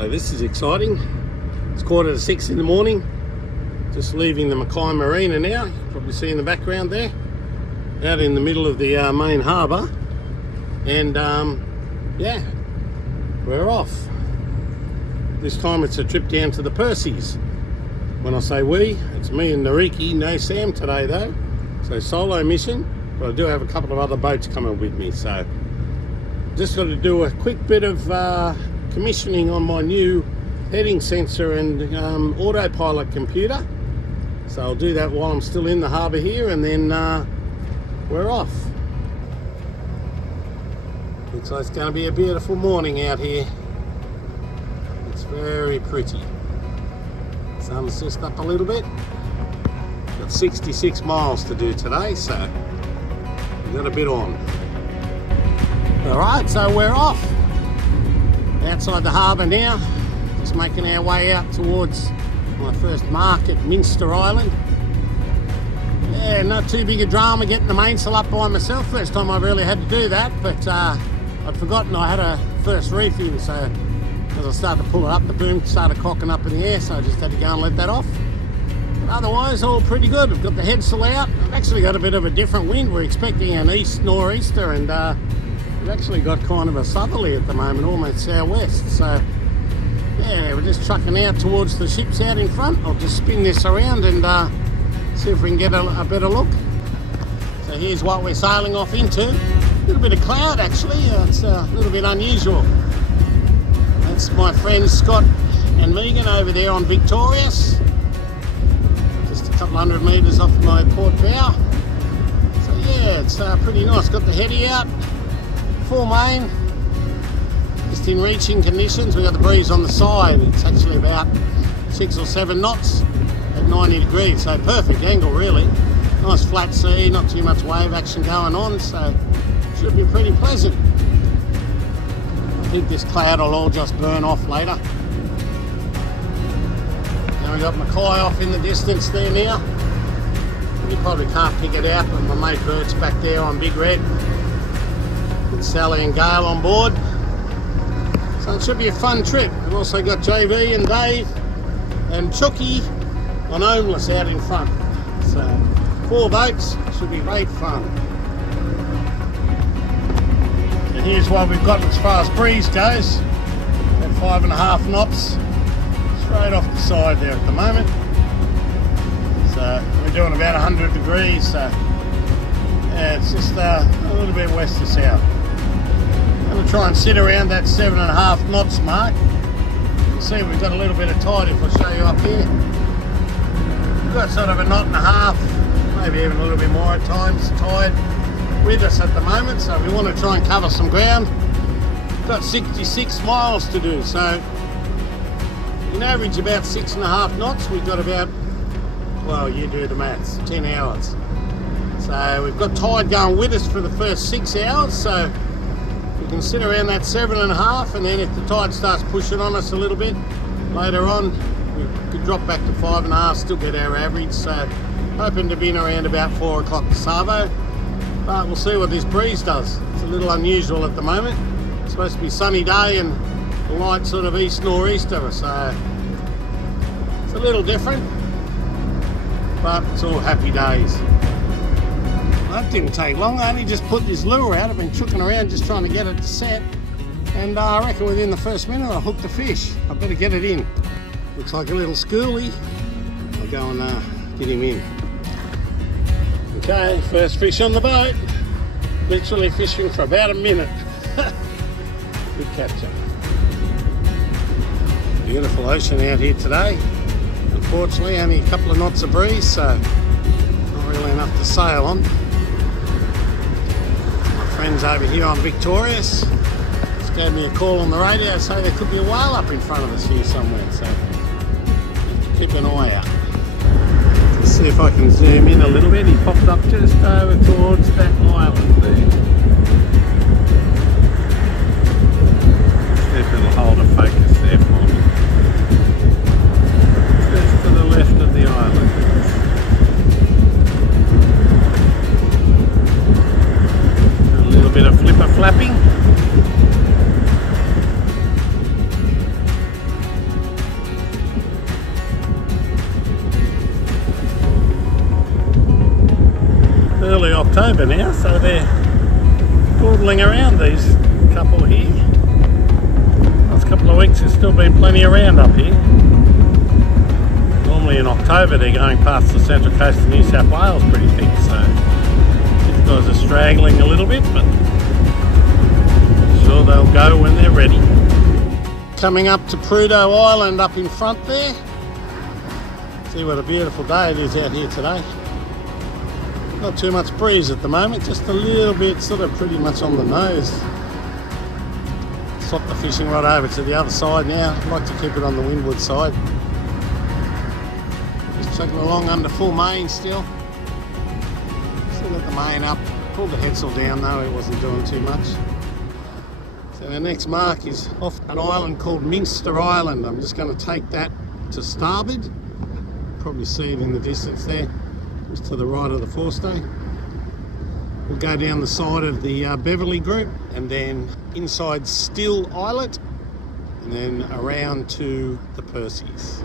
So this is exciting. It's 5:45 in the morning. Just leaving the Mackay Marina now. You can probably see in the background there. Out in the middle of the main harbour. And yeah, we're off. This time it's a trip down to the Percys. When I say we, it's me and Nariki, no Sam today though. So solo mission, but I do have a couple of other boats coming with me. So just got to do a quick bit of commissioning on my new heading sensor and autopilot computer. So I'll do that while I'm still in the harbour here, and then we're off. Looks like it's going to be a beautiful morning out here. It's very pretty. Sun's just up a little bit. Got 66 miles to do today, so we've got a bit on. Alright, so we're off. Outside the harbour now. Just making our way out towards my first mark at Minster Island. Yeah, not too big a drama getting the mainsail up by myself. First time I really had to do that, but I'd forgotten I had a first reef in, so as I started to pull it up, the boom started cocking up in the air, so I just had to go and let that off. But otherwise, all pretty good. I've got the headsail out. I've actually got a bit of a different wind. We're expecting an east nor'easter, and we've actually got kind of a southerly at the moment, almost southwest. So yeah, we're just trucking out towards the ships out in front. I'll just spin this around and see if we can get a better look. So here's what we're sailing off into. A little bit of cloud actually. It's a little bit unusual. That's my friends Scott and Megan over there on Victorious. Just a couple hundred metres off my port bow. So yeah, it's pretty nice. Got the heady out, full main. Just in reaching conditions. We've got the breeze on the side. It's actually about 6 or 7 knots at 90 degrees. So perfect angle really. Nice flat sea, not too much wave action going on. So should be pretty pleasant. I think this cloud will all just burn off later. Now we've got Mackay off in the distance there now. You probably can't pick it out, but my mate Bert's back there on Big Red with Sally and Gail on board. So it should be a fun trip. We've also got JV and Dave and Chucky on Homeless out in front. So 4 boats, should be great fun. And here's what we've got as far as breeze goes. At 5.5 knots, straight off the side there at the moment. So we're doing about 100 degrees, so yeah, it's just a little bit west to south. I'm going to try and sit around that 7.5 knots mark. You can see we've got a little bit of tide if I show you up here. We've got sort of a 1.5 knots, maybe even a little bit more at times, tide with us at the moment, so we want to try and cover some ground. We've got 66 miles to do, so in average about 6.5 knots. We've got about, well, you do the maths, 10 hours. So we've got tide going with us for the first 6 hours, so we can sit around that 7.5, and then if the tide starts pushing on us a little bit later on, we could drop back to 5.5, still get our average. So hoping to be in around about 4 o'clock to Savo. But we'll see what this breeze does. It's a little unusual at the moment. It's supposed to be a sunny day and a light sort of east nor'easter, so it's a little different, but it's all happy days. That didn't take long. I only just put this lure out. I've been chucking around just trying to get it to set, and I reckon within the first minute I hooked the fish. I better get it in. Looks like a little schoolie. I'll go and get him in. Okay, first fish on the boat. Literally fishing for about a minute. Good capture. Beautiful ocean out here today. Unfortunately, only a couple of knots of breeze, so not really enough to sail on. My friends over here on Victorious just gave me a call on the radio, so there could be a whale up in front of us here somewhere, so have to keep an eye out. Let's see if I can zoom in a little bit. He popped up just over towards that island there. See if it'll hold a focus there for me. Just to the left of the island. A little bit of flipper flapping. October now, so they're dawdling around, these couple here. Last couple of weeks there's still been plenty around up here. Normally in October they're going past the Central Coast of New South Wales pretty thick, so these guys are straggling a little bit, but I'm sure they'll go when they're ready. Coming up to Prudhoe Island up in front there. See what a beautiful day it is out here today. Not too much breeze at the moment, just a little bit, sort of pretty much on the nose. Swap the fishing rod over to the other side now. I'd like to keep it on the windward side. Just chugging along under full main still. Still got the main up. Pulled the headsail down though, it wasn't doing too much. So the next mark is off an island called Minster Island. I'm just going to take that to starboard. Probably see it in the distance there. Just to the right of the forestay. We'll go down the side of the Beverley group and then inside Still Islet and then around to the Percys.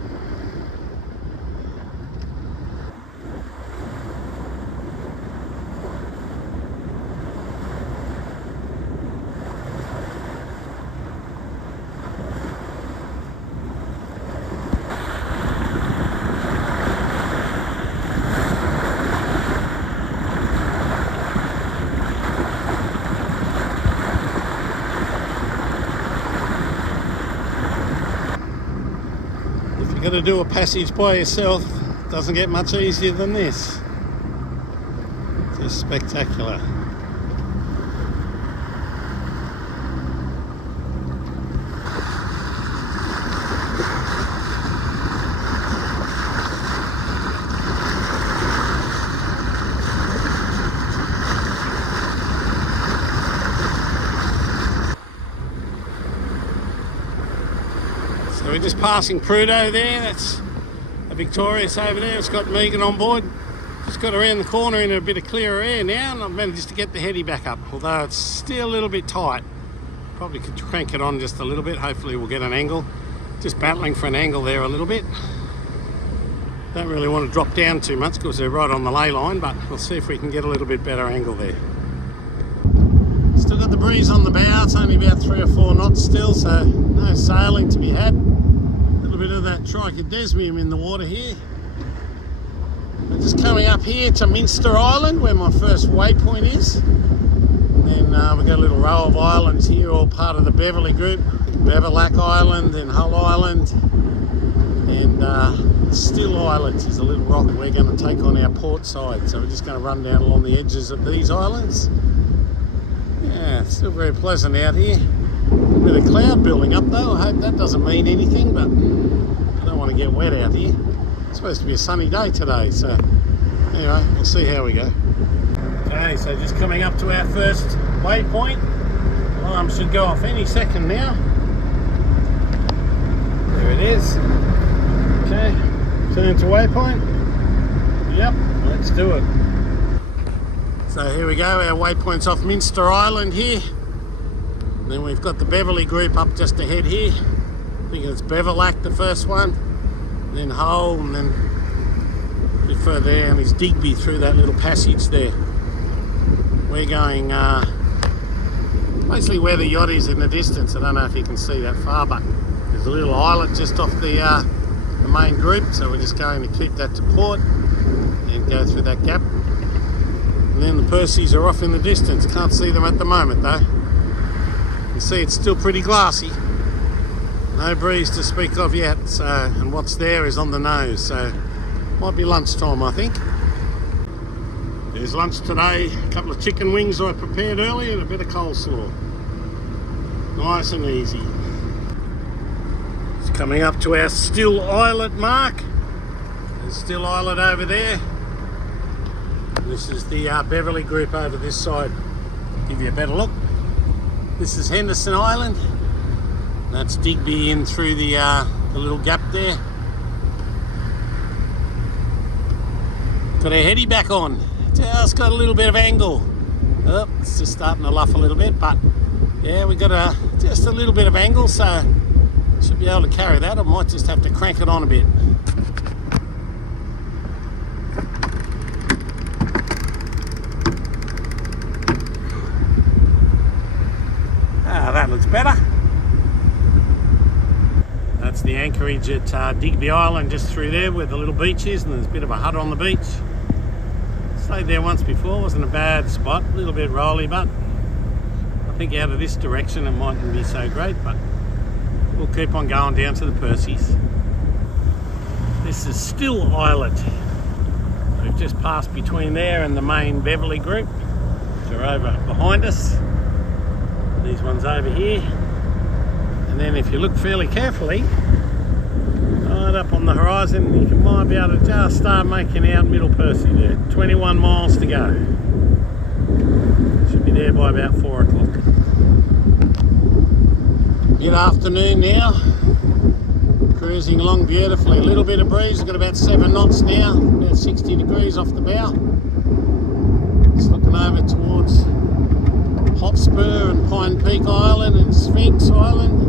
Got to do a passage by yourself, doesn't get much easier than this. Just spectacular. So we're just passing Prudhoe there, that's a Victorious over there, it's got Megan on board. Just got around the corner in a bit of clearer air now and I've managed to get the heady back up, although it's still a little bit tight. Probably could crank it on just a little bit, hopefully we'll get an angle. Just battling for an angle there a little bit. Don't really want to drop down too much because they're right on the ley line, but we'll see if we can get a little bit better angle there. Still got the breeze on the bow, it's only about 3 or 4 knots still, so no sailing to be had. A little bit of that trichodesmium in the water here. We're just coming up here to Minster Island where my first waypoint is. And then we've got a little row of islands here, all part of the Beverley group. Beverlack Island and Hull Island. And Still Island is a little rock we're going to take on our port side. So we're just going to run down along the edges of these islands. Yeah, it's still very pleasant out here. A bit of cloud building up though. I hope that doesn't mean anything, but I don't want to get wet out here. It's supposed to be a sunny day today, so anyway, we'll see how we go. Okay, so just coming up to our first waypoint. Alarm should go off any second now. There it is. Okay, turn to waypoint. Yep, let's do it. So here we go, our waypoint's off Minster Island here. And then we've got the Beverley group up just ahead here. I think it's Beverlack, the first one. And then Hull, and then a bit further down is Digby through that little passage there. We're going basically where the yacht is in the distance. I don't know if you can see that far, but there's a little islet just off the main group. So we're just going to keep that to port and go through that gap. And then the Percys are off in the distance. Can't see them at the moment though. You see it's still pretty glassy. No breeze to speak of yet, so, and what's there is on the nose, so might be lunchtime I think. There's lunch today, a couple of chicken wings I prepared earlier and a bit of coleslaw. Nice and easy. It's coming up to our Still Islet mark. There's Still Islet over there. This is the Beverley group over this side. Give you a better look. This is Henderson Island. That's Digby in through the little gap there. Got our heady back on. Just got a little bit of angle. Oh, it's just starting to luff a little bit, but yeah, we got just a little bit of angle, so should be able to carry that. I might just have to crank it on a bit. anchorage at Digby Island, just through there where the little beach is, and there's a bit of a hut on the beach. Stayed there once before, wasn't a bad spot, a little bit rolly, but I think out of this direction it mightn't be so great, but we'll keep on going down to the Percy's. This is Still Islet. We've just passed between there and the main Beverley group, which are over behind us. These ones over here. And then if you look fairly carefully, right up on the horizon, you might be able to just start making out Middle Percy there. 21 miles to go. Should be there by about 4 o'clock. Mid-afternoon now. Cruising along beautifully. A little bit of breeze. We've got about 7 knots now. About 60 degrees off the bow. Just looking over towards Hotspur and Pine Peak Island and Sphinx Island.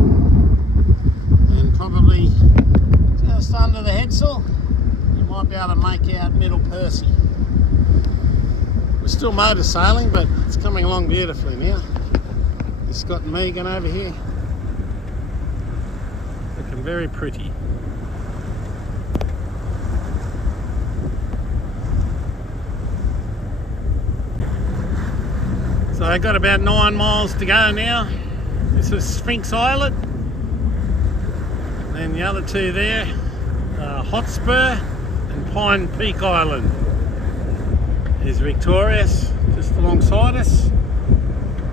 And probably just under the headsail, you might be able to make out Middle Percy. We're still motor sailing, but it's coming along beautifully now. It's Scott and Megan over here. Looking very pretty. So I've got about 9 miles to go now. This is Sphinx Island. And then the other two there, Hotspur and Pine Peak Island. There's Victorious just alongside us.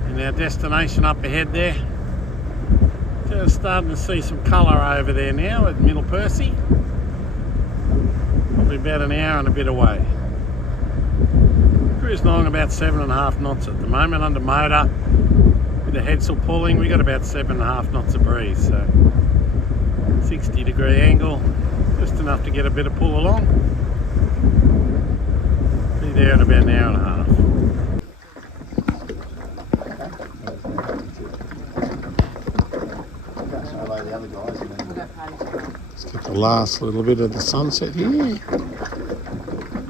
And our destination up ahead there. Just starting to see some colour over there now at Middle Percy. Probably about an hour and a bit away. Cruising along about 7.5 knots at the moment under motor. With the headsail pulling, we got about 7.5 knots of breeze, so 60-degree angle, just enough to get a bit of pull along. Be there in about an hour and a half. Let's get the last little bit of the sunset here.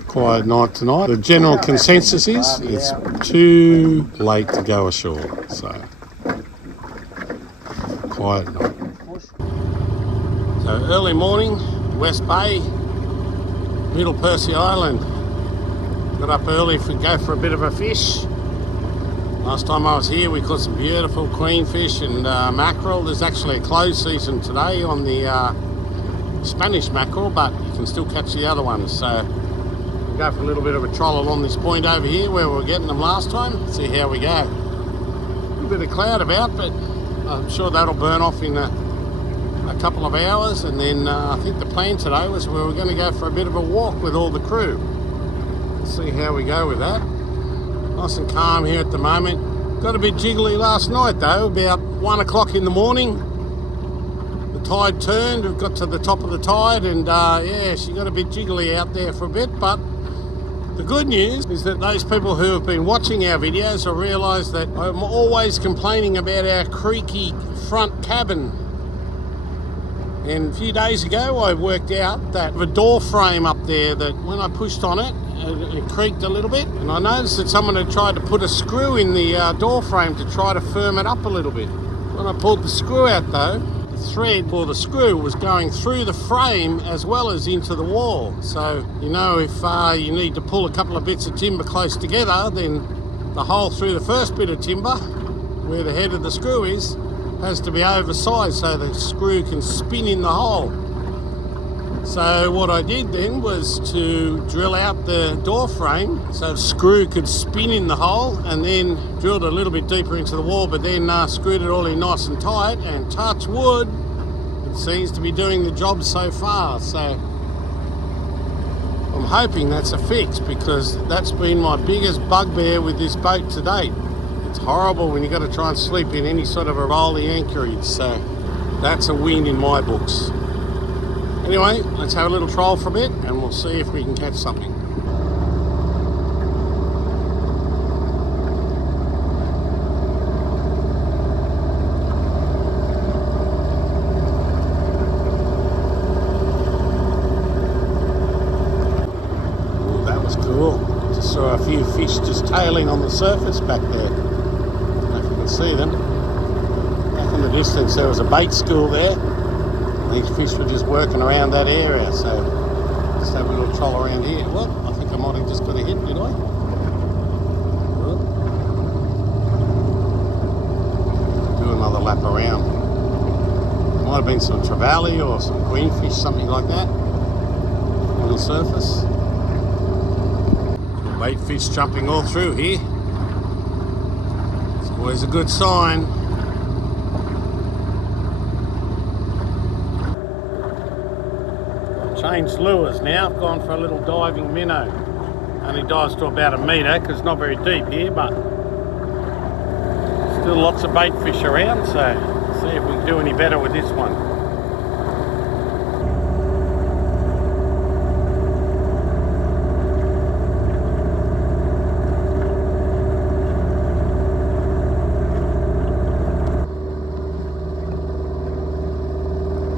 Quiet night tonight. The general consensus is it's too late to go ashore, so quiet night. So early morning, West Bay, Middle Percy Island. Got up early to go for a bit of a fish. Last time I was here we caught some beautiful queenfish and mackerel. There's actually a closed season today on the Spanish mackerel, but you can still catch the other ones. So go for a little bit of a troll along this point over here where we were getting them last time. See how we go. A little bit of cloud about, but I'm sure that'll burn off in a couple of hours. And then I think the plan today was we were going to go for a bit of a walk with all the crew. Let's see how we go with that. Nice and calm here at the moment. Got a bit jiggly last night though, about 1 o'clock in the morning. The tide turned, we got to the top of the tide, and yeah, she got a bit jiggly out there for a bit, but the good news is that those people who have been watching our videos will realise that I'm always complaining about our creaky front cabin. And a few days ago I worked out that the door frame up there, that when I pushed on it, it creaked a little bit. And I noticed that someone had tried to put a screw in the door frame to try to firm it up a little bit. When I pulled the screw out though, thread for the screw was going through the frame as well as into the wall. So you know, if you need to pull a couple of bits of timber close together, then the hole through the first bit of timber where the head of the screw is has to be oversized so the screw can spin in the hole. So what I did then was to drill out the door frame so the screw could spin in the hole, and then drilled a little bit deeper into the wall, but then screwed it all in nice and tight, and touch wood, it seems to be doing the job so far. So I'm hoping that's a fix, because that's been my biggest bugbear with this boat to date. It's horrible when you've got to try and sleep in any sort of a rolling anchorage, so that's a win in my books. Anyway, let's have a little troll for a bit and we'll see if we can catch something. Oh, that was cool. Just saw a few fish just tailing on the surface back there. I don't know if you can see them. Back in the distance there was a bait school there. These fish were just working around that area, so just have a little troll around here. Well, I think I might have just got a hit, did I? Good. Do another lap around. Might have been some trevally or some greenfish, something like that on the surface. Some bait fish jumping all through here. It's always a good sign. Changed lures now. I've gone for a little diving minnow. Only dives to about 1 metre because it's not very deep here, but still lots of bait fish around, so see if we can do any better with this one.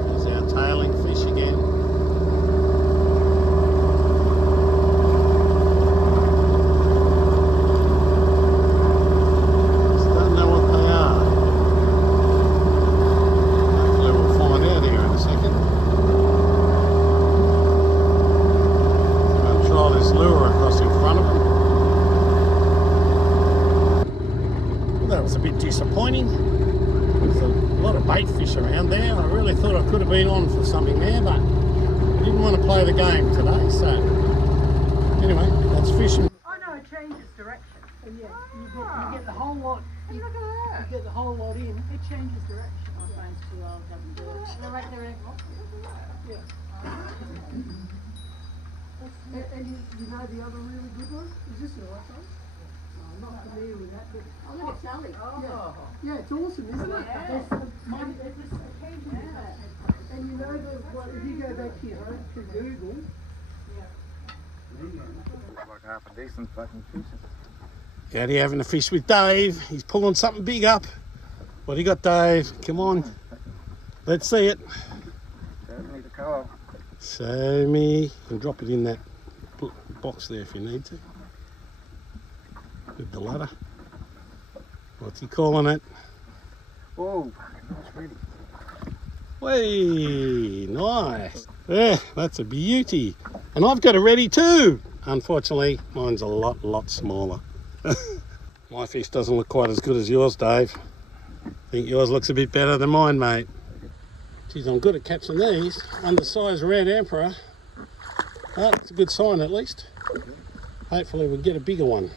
There's our tailing fish again. Disappointing. There's a lot of bait fish around there. I really thought I could have been on for something there, but I didn't want to play the game today. So anyway, that's fishing. Oh no, it changes direction. And yeah, you get the whole lot. Look at that. You get the whole lot in. It changes direction. My phone's too old, doesn't do it. They're right there. Yeah. And you know the other really good one? Is this the right one? I'm not familiar with that, but Oh, look at Sally. yeah, it's awesome, isn't it? Yeah. And you know the one, if you go back to your home to Google, like half a decent fucking fish. Out here having a fish with Dave. He's pulling something big up. What do you got, Dave? Come on. Let's see it. Show me the colour. Show me. You can drop it in that box there if you need to. With the ladder. What's he calling it? Oh, fucking nice ready. Way, nice. Yeah, that's a beauty. And I've got a ready too. Unfortunately, mine's a lot smaller. My fish doesn't look quite as good as yours, Dave. I think yours looks a bit better than mine, mate. Geez, I'm good at catching these. Undersized red emperor. Oh, it's a good sign at least. Hopefully we'll get a bigger one.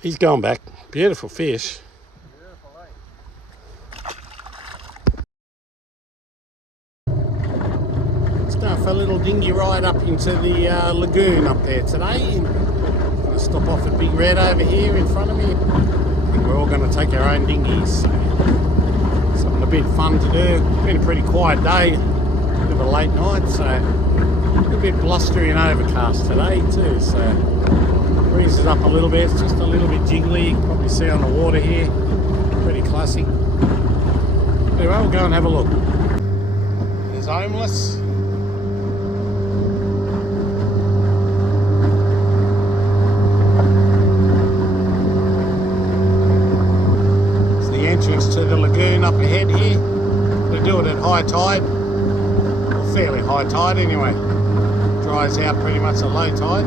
He's going back. Beautiful fish. It's going for a little dinghy ride up into the lagoon up there today. Going to stop off at Big Red over here in front of me. I think we're all going to take our own dinghies. So something a bit fun to do. It's been a pretty quiet day. A bit of a late night, so a bit blustery and overcast today too. So breeze is up a little bit, it's just a little bit jiggly. You can probably see on the water here. Pretty classic. Anyway, we'll go and have a look. There's Homeless. It's the entrance to the lagoon up ahead here. We do it at high tide. Or fairly high tide anyway. Dries out pretty much at low tide.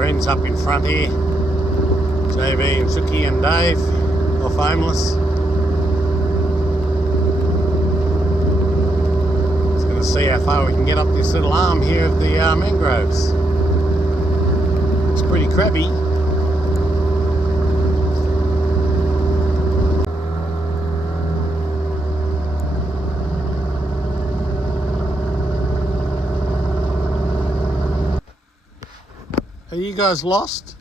friends up in front here. JB and Chucky and Dave off Homeless. Just going to see how far we can get up this little arm here of the mangroves. It's pretty crabby. Are you guys lost?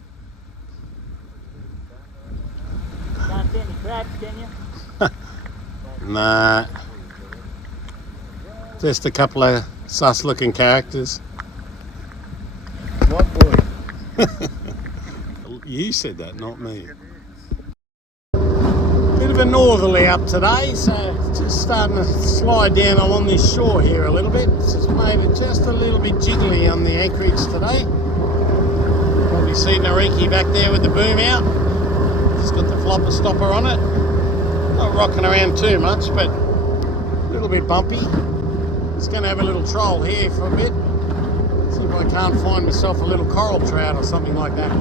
Can't see any crabs, can you? Nah. Just a couple of sus looking characters. What boy? You said that, not me. Bit of a northerly up today, so it's just starting to slide down along this shore here a little bit. It's just made it just a little bit jiggly on the anchorage today. Probably see Nariki back there with the boom out. It's got the flopper stopper on it. Not rocking around too much, but a little bit bumpy. It's going to have a little troll here for a bit. See if I can't find myself a little coral trout or something like that.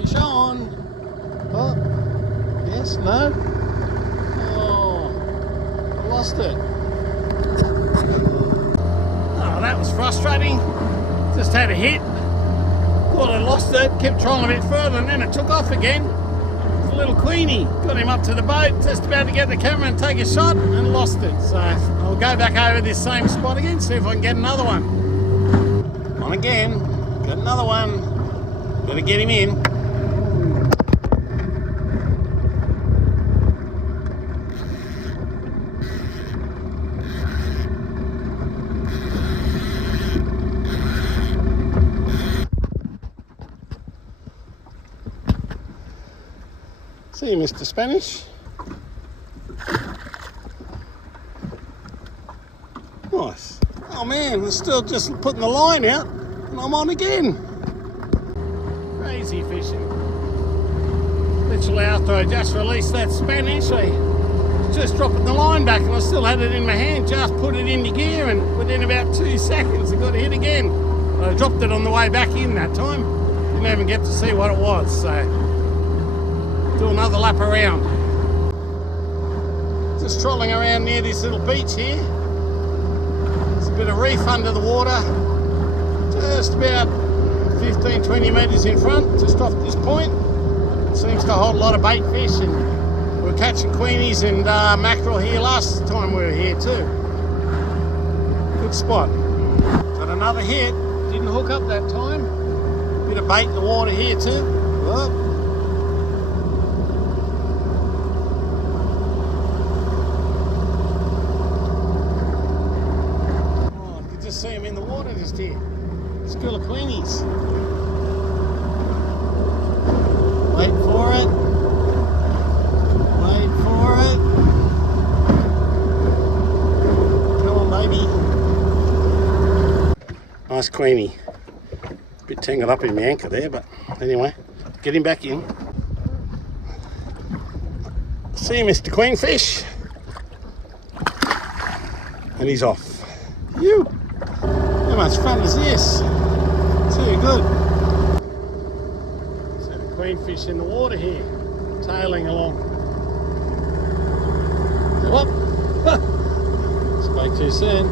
Fish on. Oh, yes, no. Oh, I lost it. Oh, that was frustrating. Just had a hit. Thought I lost it, kept trying a bit further, and then it took off again. It's a little Queenie. Got him up to the boat, just about to get the camera and take a shot, and lost it. So I'll go back over this same spot again, see if I can get another one. On again. Got another one. Gotta get him in. See you, Mr. Spanish. Nice. Oh man, we're still just putting the line out and I'm on again. Crazy fishing. Literally after I just released that Spanish, I was just dropping the line back and I still had it in my hand, just put it into gear, and within about 2 seconds I got hit again. I dropped it on the way back in that time. Didn't even get to see what it was, so do another lap around. Just trolling around near this little beach here. There's a bit of reef under the water, just about 15-20 metres in front, just off this point. It seems to hold a lot of bait fish, and we were catching queenies and mackerel here last time we were here too. Good spot. Got another hit, didn't hook up that time. Bit of bait in the water here too. Whoop. See him in the water just here. School of Queenies. Wait for it. Wait for it. Come on, baby. Nice Queenie. A bit tangled up in the anchor there, but anyway, get him back in. See you, Mr. Queenfish. And he's off. You. How much fun is this? Too good. So the queenfish in the water here, tailing along. Whoop! Spoke too soon.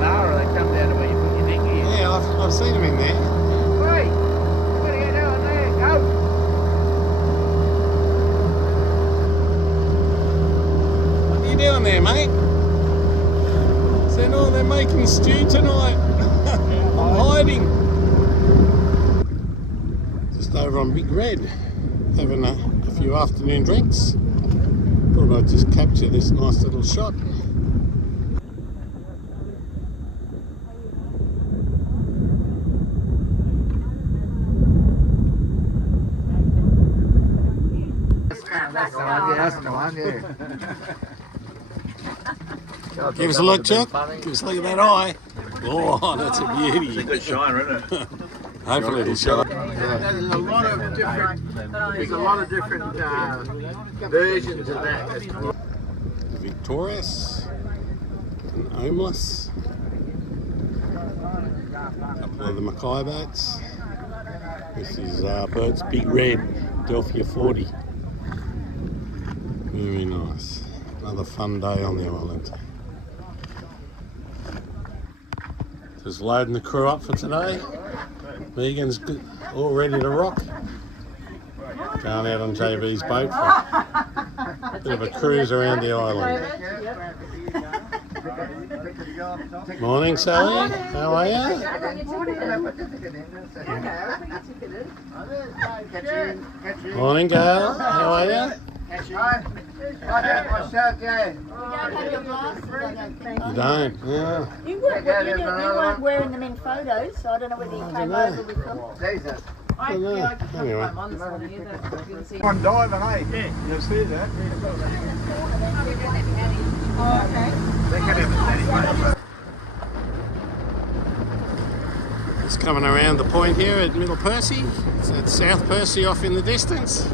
Now they come down to where you put your dinghy in. Yeah, I've seen them in there. Hey, what are you doing there? Go! Down there, mate. Said, oh, they're making stew tonight. I'm hiding. Just over on Big Red, having a few afternoon drinks. Thought I'd just capture this nice little shot. That's the one, yeah. Give us a look, Chuck. Give us a look at that eye. Oh, that's a beauty. It's a good shiner, isn't it? Hopefully it'll shine. There's a lot of different versions of that. Victorious and homeless. A couple of the Mackay boats. This is Bert's Big Red, Delphia 40. Very nice. Another fun day on the island. Just loading the crew up for today. Megan's good, all ready to rock. Going out on JV's boat for a bit of a cruise around the island. Morning, Sally. How are you? Morning, Gail. How are you? You don't? Yeah. You weren't wearing them in photos, so I don't know whether you came over with them. Anyway. One diving, eh? Yeah. You'll see that. Oh, okay. They can have a Just coming around the point here at Middle Percy. It's at South Percy off in the distance.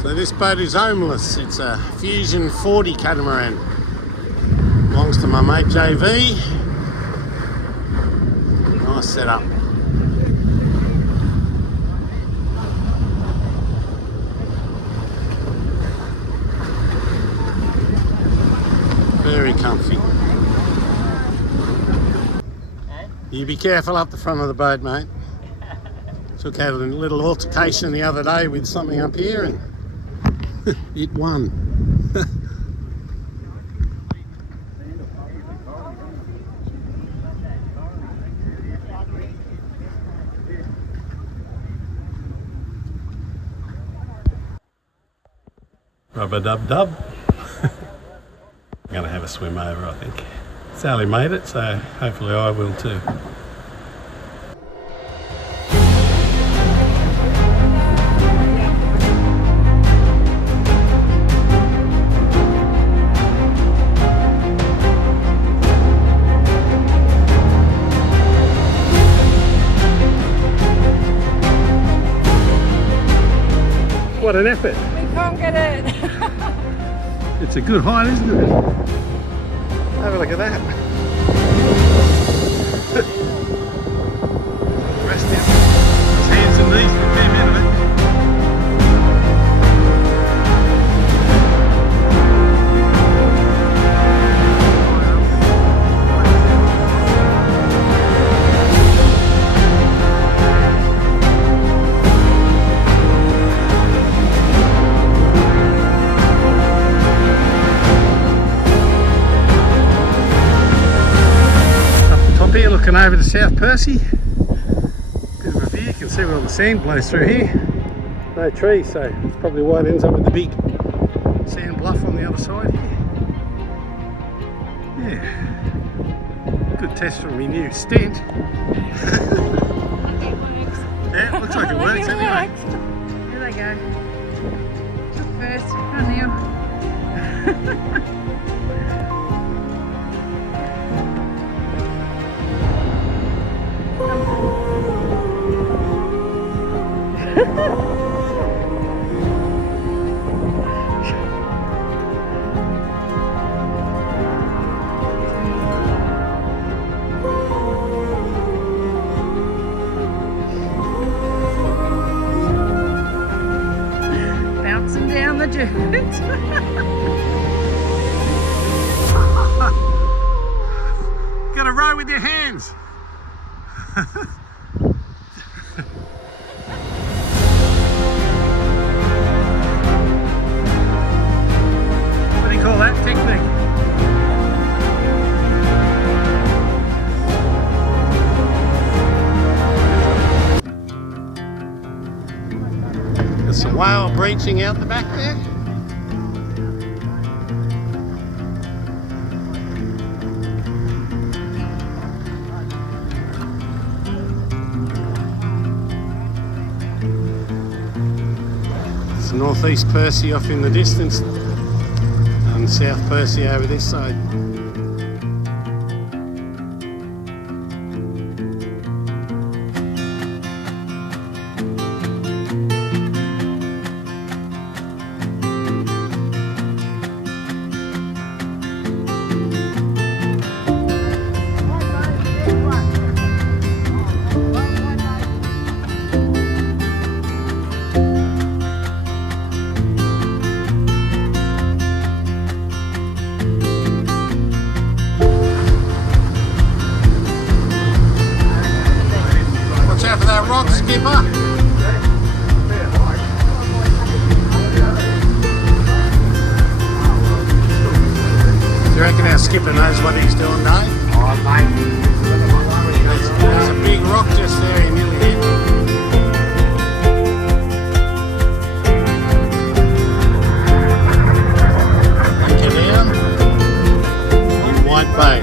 So this boat is homeless. It's a Fusion 40 catamaran. Belongs to my mate JV. Nice setup. Very comfy. You be careful up the front of the boat, mate. Took out a little altercation the other day with something up here and it won. Rub-a-dub-dub. I'm going to have a swim over, I think. Sally made it, so hopefully I will too. What an effort. We can't get it. It's a good height, isn't it? Have a look at that. Rest in his hands and knees for a fair bit of it. Here looking over to South Percy. Bit of a view, you can see where all the sand blows through here. No trees, so it's probably why it ends up with the big sand bluff on the other side here. Yeah, good test from my new stent. Yeah, it looks like it works anyway. Here they go. Look first, run now. Bouncing down the jet. Gotta row with your hands. What do you call that technique? breaching out the back there. It's northeast Percy off in the distance and south Percy over this side. Rock skipper. Do you reckon our skipper knows what he's doing, Dave? There's a big rock just there, he nearly hit. Anchor down in White Bay.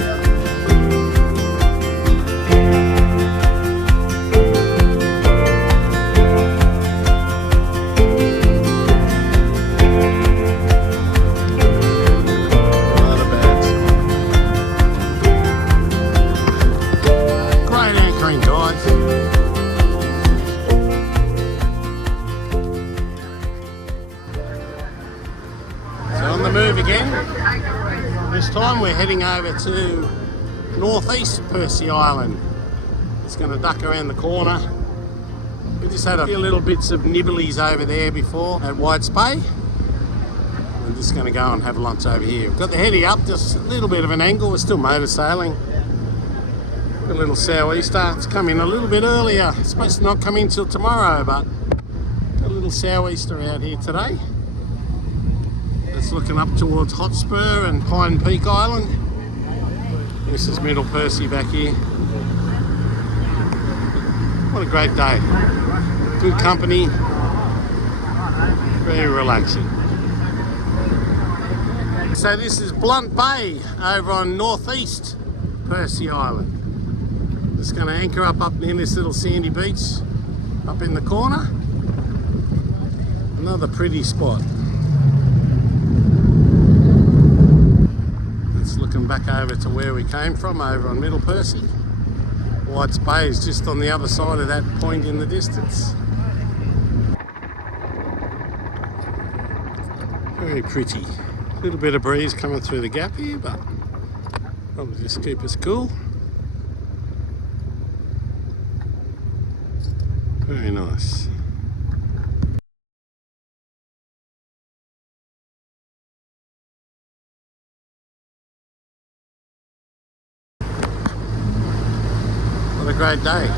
Move again. This time we're heading over to northeast Percy Island. It's going to duck around the corner. We just had a few little bits of nibblies over there before at White's Bay. I'm just going to go and have lunch over here. We've got the heady up, just a little bit of an angle. We're still motor sailing. A little sou'easter. It's come in a little bit earlier. It's supposed to not come in till tomorrow, but a little sou'easter out here today. It's looking up towards Hotspur and Pine Peak Island. This is Middle Percy back here. What a great day. Good company. Very relaxing. So this is Blunt Bay over on northeast Percy Island. Just going to anchor up near this little sandy beach up in the corner. Another pretty spot. Looking back over to where we came from, over on Middle Percy. White's Bay is just on the other side of that point in the distance. Very pretty. A little bit of breeze coming through the gap here, but probably just keep us cool. Very nice. What a great day.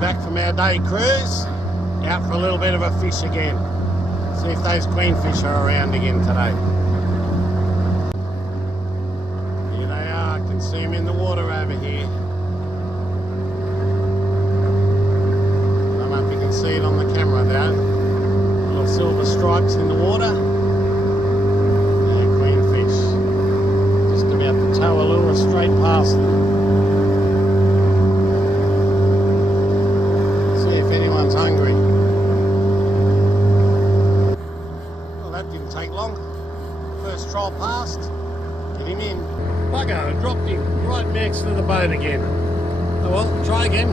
Back from our day cruise, out for a little bit of a fish again. See if those queenfish are around again today. Here they are, I can see them in the water over here. I don't know if you can see it on the camera though. Little silver stripes in the water. Yeah, queenfish. Just about to tow a lure straight past them. Hungry. Well, that didn't take long. First trial passed. Get him in. Bugger, I dropped him right next to the boat again. Oh well, try again.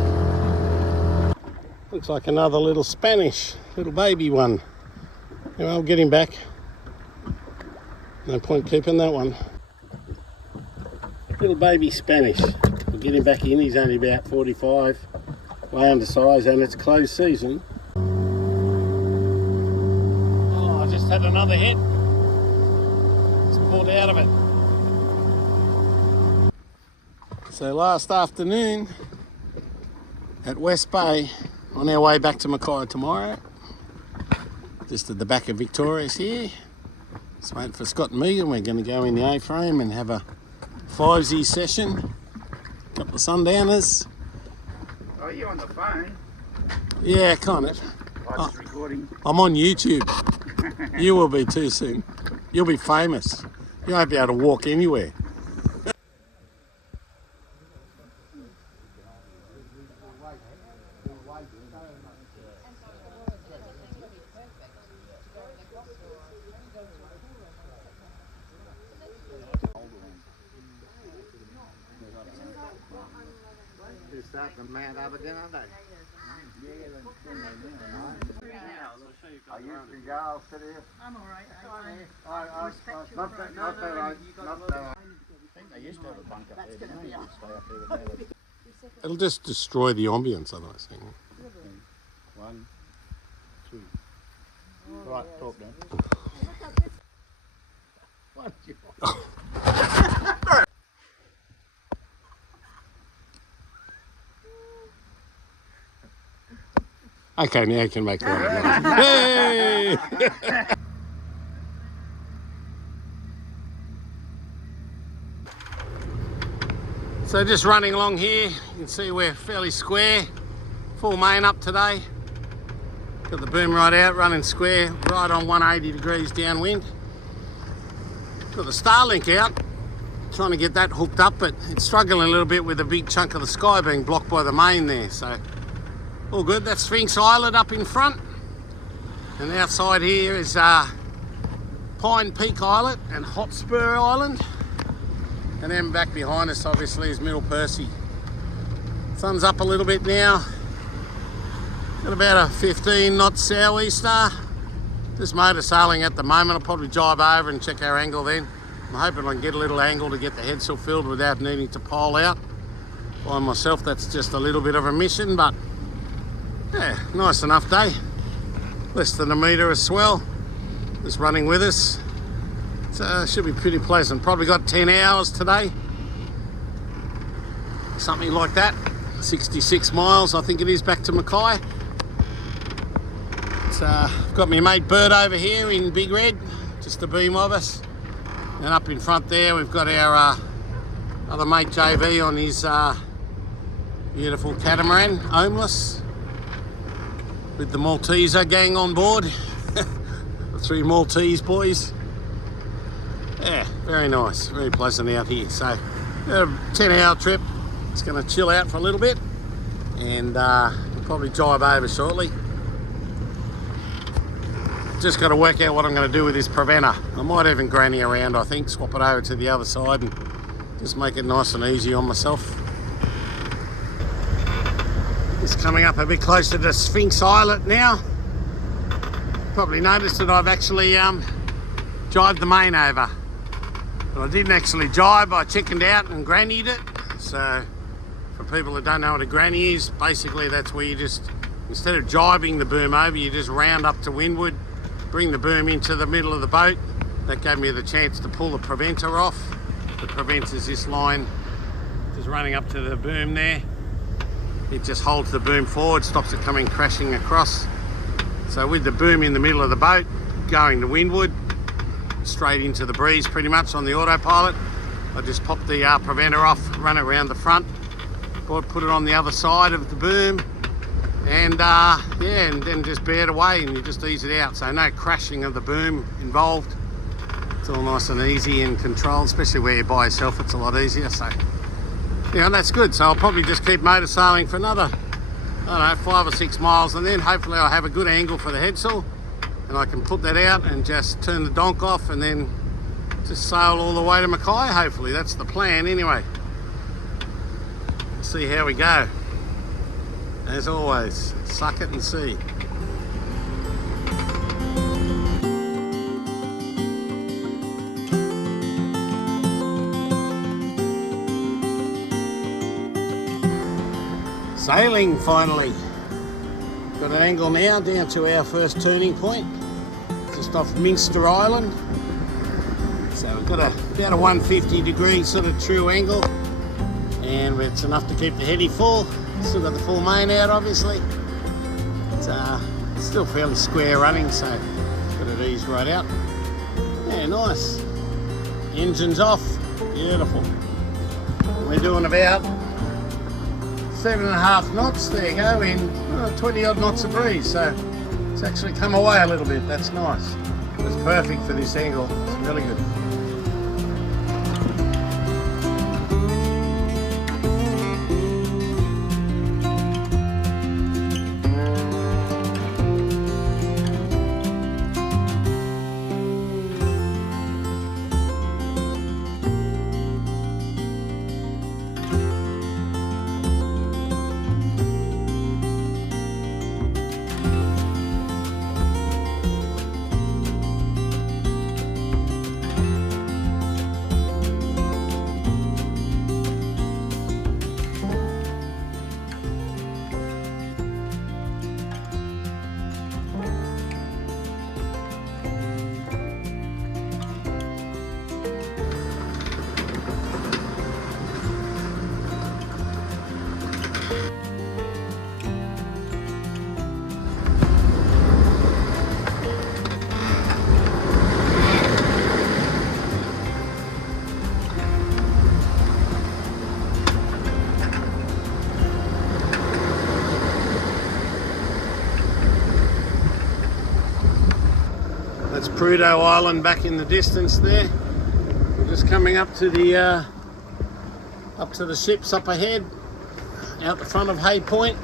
Looks like another little Spanish, little baby one. Anyway, I'll get him back. No point keeping that one. Little baby Spanish. We'll get him back in. He's only about 45. Way undersized, and it's closed season. just had another hit. Just pulled out of it. So last afternoon at West Bay, on our way back to Mackay tomorrow, just at the back of Victoria's here. Just waiting for Scott and Megan. We're going to go in the A-frame and have a 5Z session. A couple of sundowners. Oh, you on the phone? Yeah, kind of. I'm just recording. I'm on YouTube. You will be too soon. You'll be famous. You won't be able to walk anywhere. They start to mount up again, aren't they? I used to go, I'll sit here. I'm alright. Not that I think they used to have a bunk up there, didn't they? Stay up there with me. It'll just destroy the ambience, otherwise. I think. 1, 2. Right, talk now. What you want? Okay, now you can make one. Hey! So just running along here, you can see we're fairly square. Full main up today. Got the boom right out, running square, right on 180 degrees downwind. Got the Starlink out, trying to get that hooked up, but it's struggling a little bit with a big chunk of the sky being blocked by the main there. So all good. That's Sphinx Island up in front. And outside here is Pine Peak Islet and Hotspur Island. And then back behind us obviously is Middle Percy. Sun's up a little bit now. Got about a 15 knot sou'easter. Just motor sailing at the moment. I'll probably jibe over and check our angle then. I'm hoping I can get a little angle to get the headsail filled without needing to pole out. By myself, that's just a little bit of a mission, but yeah, nice enough day. Less than a metre of swell. Just running with us. So should be pretty pleasant. Probably got 10 hours today. Something like that. 66 miles, I think it is, back to Mackay. I've got my mate Bird over here in Big Red, just the beam of us. And up in front there, we've got our other mate JV on his beautiful catamaran, Homeless, with the Malteser gang on board. The 3 Maltese boys. Yeah, very nice, very pleasant out here. So, a 10-hour trip. It's going to chill out for a little bit, and we'll probably jibe over shortly. Just got to work out what I'm going to do with this preventer. I might even granny around, I think, swap it over to the other side and just make it nice and easy on myself. Just coming up a bit closer to Sphinx Islet now. Probably noticed that I've actually jibed the main over. But I didn't actually jibe, I chickened out and grannied it. So for people that don't know what a granny is, basically that's where you just, instead of jibing the boom over, you just round up to windward, bring the boom into the middle of the boat. That gave me the chance to pull the preventer off. The preventer's this line, just running up to the boom there. It just holds the boom forward, stops it coming crashing across. So with the boom in the middle of the boat, going to windward, straight into the breeze pretty much on the autopilot, I just pop the preventer off, run it around the front, put it on the other side of the boom, and yeah, and then just bear it away and you just ease it out. So no crashing of the boom involved. It's all nice and easy and controlled, especially where you're by yourself, it's a lot easier. So yeah, that's good. So I'll probably just keep motor sailing for another, I don't know, 5 or 6 miles, and then hopefully I'll have a good angle for the headsail and I can put that out and just turn the donk off and then just sail all the way to Mackay. Hopefully that's the plan anyway. See how we go. As always, suck it and see. Sailing finally. Got an angle now down to our first turning point. Just just off Minster Island. So we've got about a 150 degree sort of true angle, and it's enough to keep the heady full. Still got the full main out, obviously. It's still fairly square running, so got it eased right out. Yeah, nice. Engine's off. Beautiful. We're doing about 7.5 knots. There you go, in 20 odd knots of breeze. So it's actually come away a little bit. That's nice. It's perfect for this angle. It's really good. That's Prudhoe Island back in the distance there. We're just coming up to the ships up ahead, out the front of Hay Point.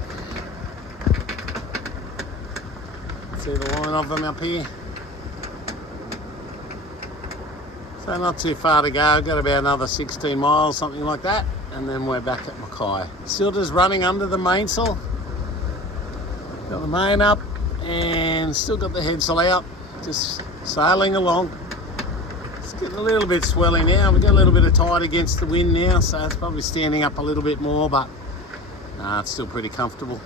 See the line of them up here. So not too far to go. Got about another 16 miles, something like that, and then we're back at Mackay. Still just running under the mainsail. Got the main up and still got the headsail out. Just sailing along. It's getting a little bit swelly now. We've got a little bit of tide against the wind now, so it's probably standing up a little bit more, but it's still pretty comfortable.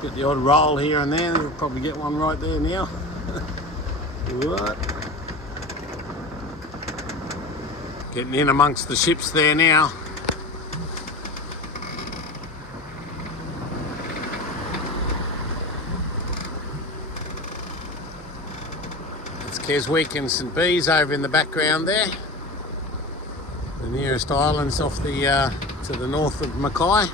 Get the odd roll here and there. We'll probably get one right there now. Right. Getting in amongst the ships there now. Keswick and St Bees over in the background there. The nearest islands off the to the north of Mackay.